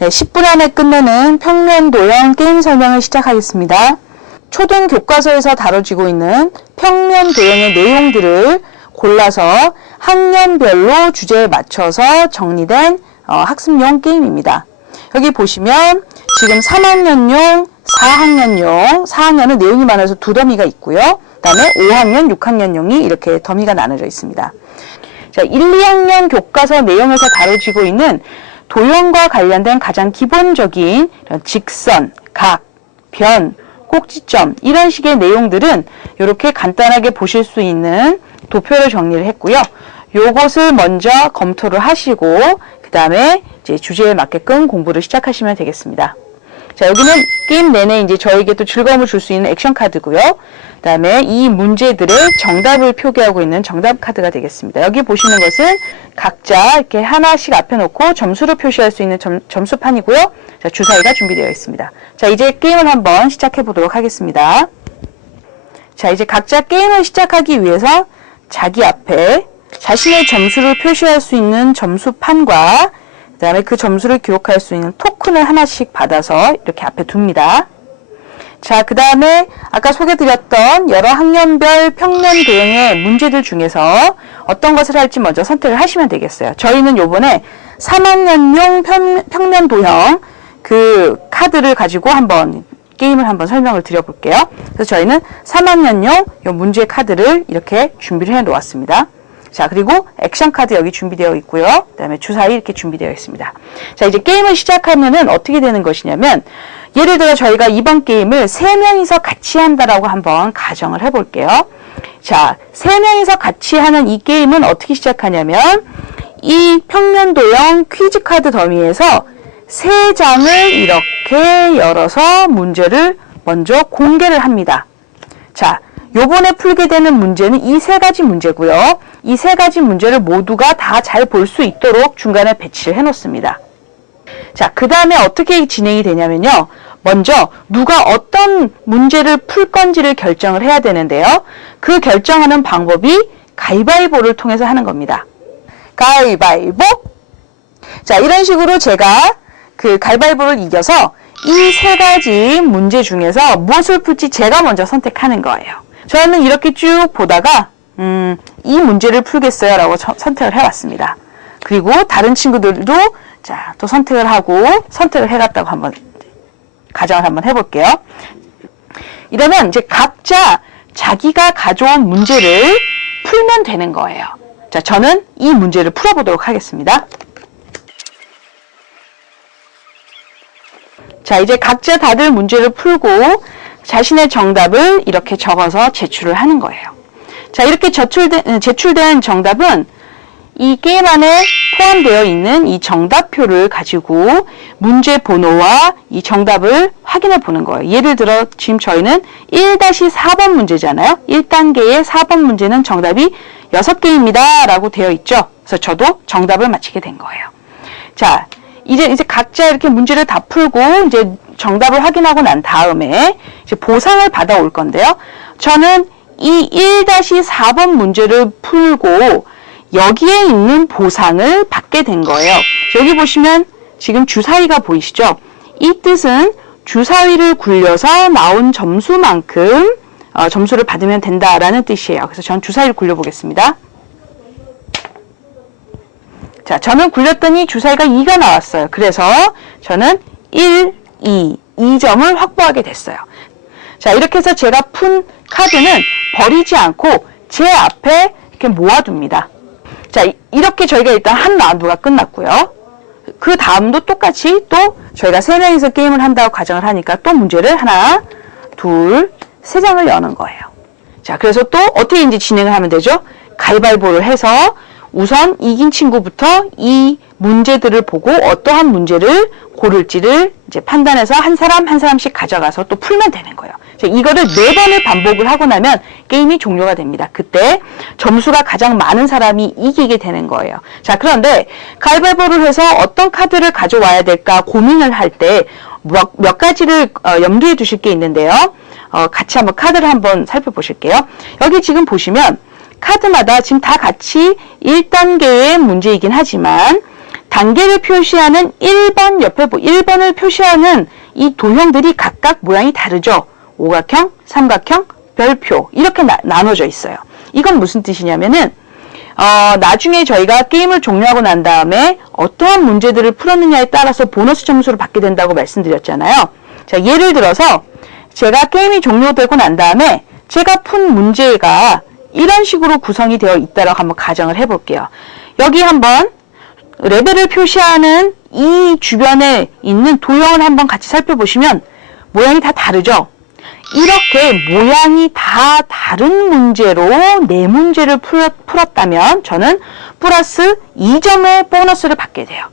네, 10분 안에 끝내는 평면도형 게임 설명을 시작하겠습니다. 초등 교과서에서 다뤄지고 있는 평면도형의 내용들을 골라서 학년별로 주제에 맞춰서 정리된 학습용 게임입니다. 여기 보시면 지금 3학년용, 4학년용, 4학년은 내용이 많아서 두 더미가 있고요. 그 다음에 5학년, 6학년용이 이렇게 더미가 나눠져 있습니다. 자, 1, 2학년 교과서 내용에서 다뤄지고 있는 도형과 관련된 가장 기본적인 이런 직선, 각, 변, 꼭지점 이런 식의 내용들은 이렇게 간단하게 보실 수 있는 도표를 정리를 했고요. 요것을 먼저 검토를 하시고 그 다음에 이제 주제에 맞게끔 공부를 시작하시면 되겠습니다. 자, 여기는 게임 내내 이제 저에게 또 즐거움을 줄 수 있는 액션 카드고요. 그 다음에 이 문제들의 정답을 표기하고 있는 정답 카드가 되겠습니다. 여기 보시는 것은 각자 이렇게 하나씩 앞에 놓고 점수를 표시할 수 있는 점수판이고요. 자, 주사위가 준비되어 있습니다. 자, 이제 게임을 한번 시작해 보도록 하겠습니다. 자, 이제 각자 게임을 시작하기 위해서 자기 앞에 자신의 점수를 표시할 수 있는 점수판과 그 다음에 그 점수를 기록할 수 있는 토큰을 하나씩 받아서 이렇게 앞에 둡니다. 자, 그 다음에 아까 소개드렸던 여러 학년별 평면 도형의 문제들 중에서 어떤 것을 할지 먼저 선택을 하시면 되겠어요. 저희는 요번에 3학년용 평면 도형 그 카드를 가지고 한번 게임을 한번 설명을 드려볼게요. 그래서 저희는 3학년용 요 문제 카드를 이렇게 준비를 해 놓았습니다. 자, 그리고 액션 카드 여기 준비되어 있고요. 그 다음에 주사위 이렇게 준비되어 있습니다. 자, 이제 게임을 시작하면은 어떻게 되는 것이냐면, 예를 들어 저희가 이번 게임을 3명이서 같이 한다라고 한번 가정을 해볼게요. 자, 3명이서 같이 하는 이 게임은 어떻게 시작하냐면, 이 평면도형 퀴즈 카드 더미에서 3장을 이렇게 열어서 문제를 먼저 공개를 합니다. 자, 요번에 풀게 되는 문제는 이 3가지 문제고요. 이 3가지 문제를 모두가 다 잘 볼 수 있도록 중간에 배치를 해 놓습니다. 자, 그 다음에 어떻게 진행이 되냐면요. 먼저 누가 어떤 문제를 풀 건지를 결정을 해야 되는데요. 그 결정하는 방법이 가위바위보를 통해서 하는 겁니다. 가위바위보! 자, 이런 식으로 제가 그 가위바위보를 이겨서 이 3가지 문제 중에서 무엇을 풀지 제가 먼저 선택하는 거예요. 저는 이렇게 쭉 보다가 이 문제를 풀겠어요 라고 선택을 해왔습니다. 그리고 다른 친구들도 자, 또 선택을 하고 선택을 해갔다고 한번 가정을 한번 해볼게요. 이러면 이제 각자 자기가 가져온 문제를 풀면 되는 거예요. 자, 저는 이 문제를 풀어보도록 하겠습니다. 자, 이제 각자 다들 문제를 풀고 자신의 정답을 이렇게 적어서 제출을 하는 거예요. 자, 이렇게 제출된 정답은 이 게임 안에 포함되어 있는 이 정답표를 가지고 문제 번호와 이 정답을 확인해 보는 거예요. 예를 들어 지금 저희는 1-4번 문제잖아요. 1단계의 4번 문제는 정답이 6개입니다 라고 되어 있죠. 그래서 저도 정답을 맞히게 된 거예요. 자, 이제 각자 이렇게 문제를 다 풀고 이제 정답을 확인하고 난 다음에 이제 보상을 받아올 건데요. 저는 이 1-4번 문제를 풀고 여기에 있는 보상을 받게 된 거예요. 여기 보시면 지금 주사위가 보이시죠? 이 뜻은 주사위를 굴려서 나온 점수만큼 점수를 받으면 된다라는 뜻이에요. 그래서 전 주사위를 굴려보겠습니다. 자, 저는 굴렸더니 주사위가 2가 나왔어요. 그래서 저는 1, 2점을 확보하게 됐어요. 자, 이렇게 해서 제가 푼 카드는 버리지 않고 제 앞에 이렇게 모아둡니다. 자, 이렇게 저희가 일단 한 라운드가 끝났고요. 그 다음도 똑같이 또 저희가 3명이서 게임을 한다고 가정을 하니까 또 문제를 하나, 둘, 3장을 여는 거예요. 자, 그래서 또 어떻게 이제 진행을 하면 되죠? 가위바위보를 해서 우선 이긴 친구부터 이 문제들을 보고 어떠한 문제를 고를지를 이제 판단해서 한 사람 한 사람씩 가져가서 또 풀면 되는 거예요. 자, 이거를 4번을 반복을 하고 나면 게임이 종료가 됩니다. 그때 점수가 가장 많은 사람이 이기게 되는 거예요. 자, 그런데 가위바위보를 해서 어떤 카드를 가져와야 될까 고민을 할 때 몇 가지를 염두에 두실 게 있는데요. 같이 한번 카드를 한번 살펴보실게요. 여기 지금 보시면 카드마다 지금 다 같이 1단계의 문제이긴 하지만 단계를 표시하는 1번 옆에 1번을 표시하는 이 도형들이 각각 모양이 다르죠. 오각형, 삼각형, 별표 이렇게 나눠져 있어요. 이건 무슨 뜻이냐면은 나중에 저희가 게임을 종료하고 난 다음에 어떠한 문제들을 풀었느냐에 따라서 보너스 점수를 받게 된다고 말씀드렸잖아요. 자, 예를 들어서 제가 게임이 종료되고 난 다음에 제가 푼 문제가 이런 식으로 구성이 되어 있다라고 한번 가정을 해볼게요. 여기 한번 레벨을 표시하는 이 주변에 있는 도형을 한번 같이 살펴보시면 모양이 다 다르죠? 이렇게 모양이 다 다른 문제로 4문제를 풀었다면 저는 플러스 2점의 보너스를 받게 돼요.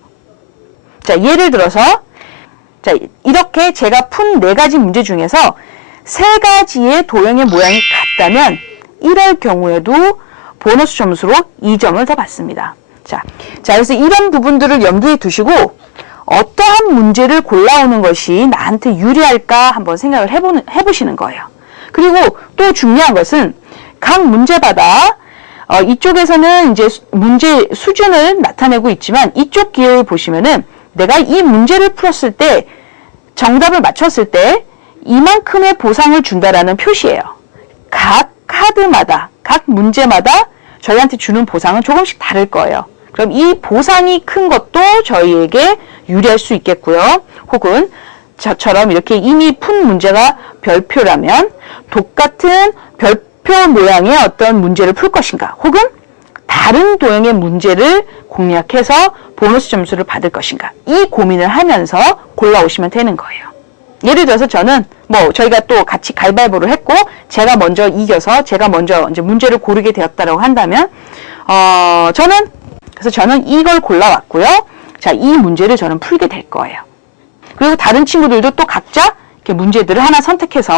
자, 예를 들어서 자, 이렇게 제가 푼 4가지 문제 중에서 3가지의 도형의 모양이 같다면 이럴 경우에도 보너스 점수로 2점을 더 받습니다. 자, 그래서 이런 부분들을 염두에 두시고 어떠한 문제를 골라오는 것이 나한테 유리할까 한번 생각을 해보시는 거예요. 그리고 또 중요한 것은 각 문제마다 이쪽에서는 이제 문제 수준을 나타내고 있지만 이쪽 기호를 보시면은 내가 이 문제를 풀었을 때 정답을 맞췄을 때 이만큼의 보상을 준다라는 표시예요. 각 카드마다, 각 문제마다 저희한테 주는 보상은 조금씩 다를 거예요. 그럼 이 보상이 큰 것도 저희에게 유리할 수 있겠고요. 혹은 저처럼 이렇게 이미 푼 문제가 별표라면 똑같은 별표 모양의 어떤 문제를 풀 것인가, 혹은 다른 도형의 문제를 공략해서 보너스 점수를 받을 것인가, 이 고민을 하면서 골라오시면 되는 거예요. 예를 들어서 저는 저희가 또 같이 가위바위보를 했고 제가 먼저 이겨서 제가 먼저 이제 문제를 고르게 되었다라고 한다면 저는 이걸 골라왔고요. 자, 이 문제를 저는 풀게 될 거예요. 그리고 다른 친구들도 또 각자 이렇게 문제들을 하나 선택해서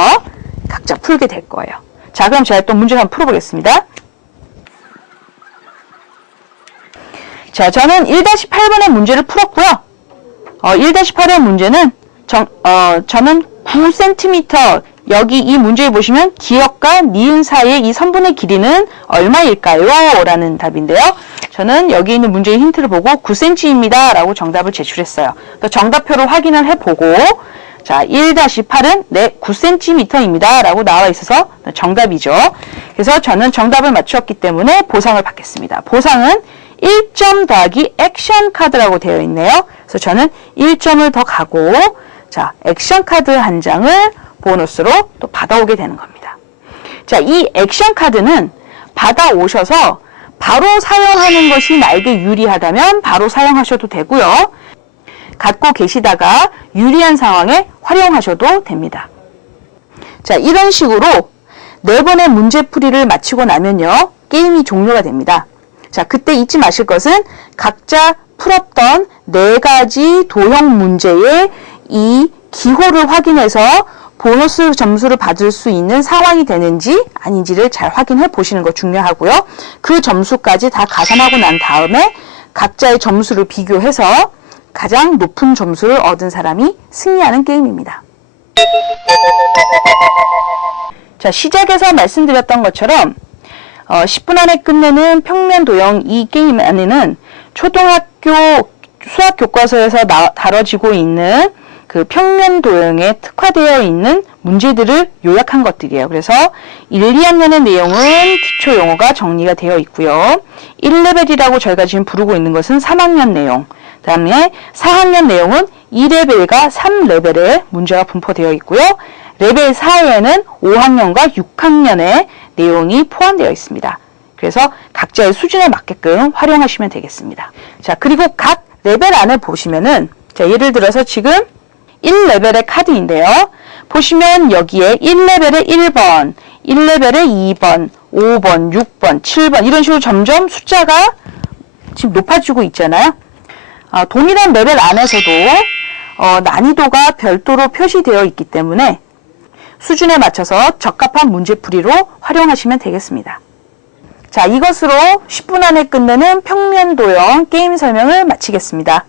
각자 풀게 될 거예요. 자, 그럼 제가 또 문제를 한번 풀어보겠습니다. 자, 저는 1-8번의 문제를 풀었고요. 1-8의 문제는 저는 9cm, 여기 이 문제에 보시면 기역과 니은 사이의 이 선분의 길이는 얼마일까요? 라는 답인데요. 저는 여기 있는 문제의 힌트를 보고 9cm입니다. 라고 정답을 제출했어요. 또 정답표를 확인을 해보고, 자, 1-8은 네, 9cm입니다. 라고 나와 있어서 정답이죠. 그래서 저는 정답을 맞추었기 때문에 보상을 받겠습니다. 보상은 1점 더하기 액션 카드라고 되어 있네요. 그래서 저는 1점을 더 가고, 자, 액션 카드 한 장을 보너스로 또 받아오게 되는 겁니다. 자, 이 액션 카드는 받아오셔서 바로 사용하는 것이 나에게 유리하다면 바로 사용하셔도 되고요. 갖고 계시다가 유리한 상황에 활용하셔도 됩니다. 자, 이런 식으로 4번의 문제풀이를 마치고 나면요, 게임이 종료가 됩니다. 자, 그때 잊지 마실 것은 각자 풀었던 4가지 도형 문제의 이 기호를 확인해서 보너스 점수를 받을 수 있는 상황이 되는지 아닌지를 잘 확인해 보시는 거 중요하고요. 그 점수까지 다 가산하고 난 다음에 각자의 점수를 비교해서 가장 높은 점수를 얻은 사람이 승리하는 게임입니다. 자, 시작에서 말씀드렸던 것처럼 10분 안에 끝내는 평면 도형 이 게임 안에는 초등학교 수학 교과서에서 다뤄지고 있는 그 평면 도형에 특화되어 있는 문제들을 요약한 것들이에요. 그래서 1, 2학년의 내용은 기초 용어가 정리가 되어 있고요. 1레벨이라고 저희가 지금 부르고 있는 것은 3학년 내용, 그 다음에 4학년 내용은 2레벨과 3레벨의 문제가 분포되어 있고요. 레벨 4에는 5학년과 6학년의 내용이 포함되어 있습니다. 그래서 각자의 수준에 맞게끔 활용하시면 되겠습니다. 자, 그리고 각 레벨 안에 보시면은, 자, 예를 들어서 지금 1레벨의 카드인데요. 보시면 여기에 1레벨의 1번, 1레벨의 2번, 5번, 6번, 7번 이런 식으로 점점 숫자가 지금 높아지고 있잖아요. 동일한 레벨 안에서도 난이도가 별도로 표시되어 있기 때문에 수준에 맞춰서 적합한 문제풀이로 활용하시면 되겠습니다. 자, 이것으로 10분 안에 끝내는 평면 도형 게임 설명을 마치겠습니다.